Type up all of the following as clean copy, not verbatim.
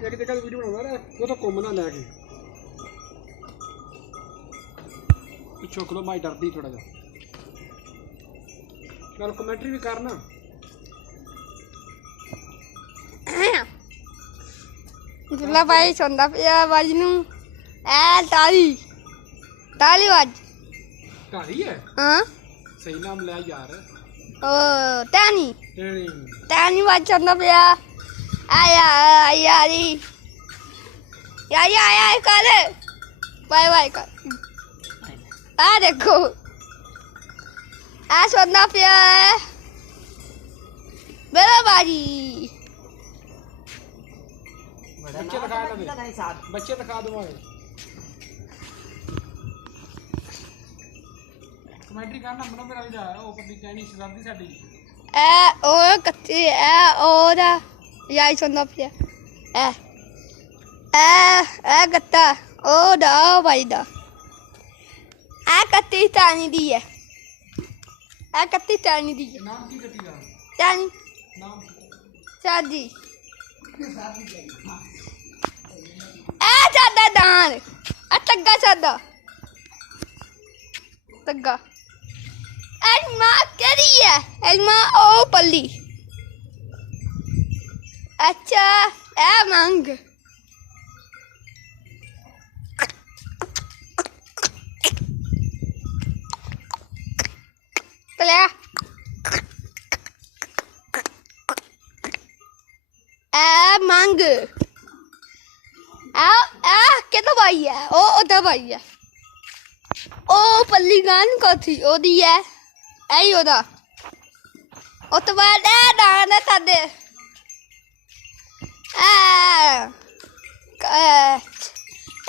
एक जगह वीडियो बनाऊंगा ना वो तो घूमना लैके पिछो करो माई डरदी थोड़ा जा चल कमेंट्री भी करना दुल्ला भाई सोंदा पिया बाज नू ए ताली ताली बाज ताली है हां सही नाम ले यार ओ तानी तेरी तानी बाज सोंदा पिया आया आया री या कर बाय बाय कर आ देखो आ सोंदा पिया मेरा बाजी बच्चे दिखा दो कमेंट्री करना मनो मेरा भी जा ओ पति कहनी शराबी साडी ए ओ कच्ची ए ओदा याई सोंदा पिया ए गत्ता ओ दा भाई दा आ कत्ती तानी दी है आ कत्ती तानी दी है नाम की कटी दा तानी नाम शादी ए सादा दान आ तग्गा सादा तग्गा एलमा करी है एलमा ओ पल्ली अच्छा ए मांग चले ए मांग आ के तो भाई है ओ ओदा भाई है ओ पल्ली गान को थी ओदी है ऐ ओदा ओ तो बाद ए दान तादे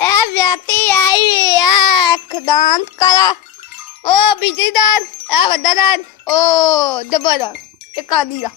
ए व्याती आई है दान करा ओ बिजली दान ए वड्डा दान ओ डब्बा दान एक आदि दा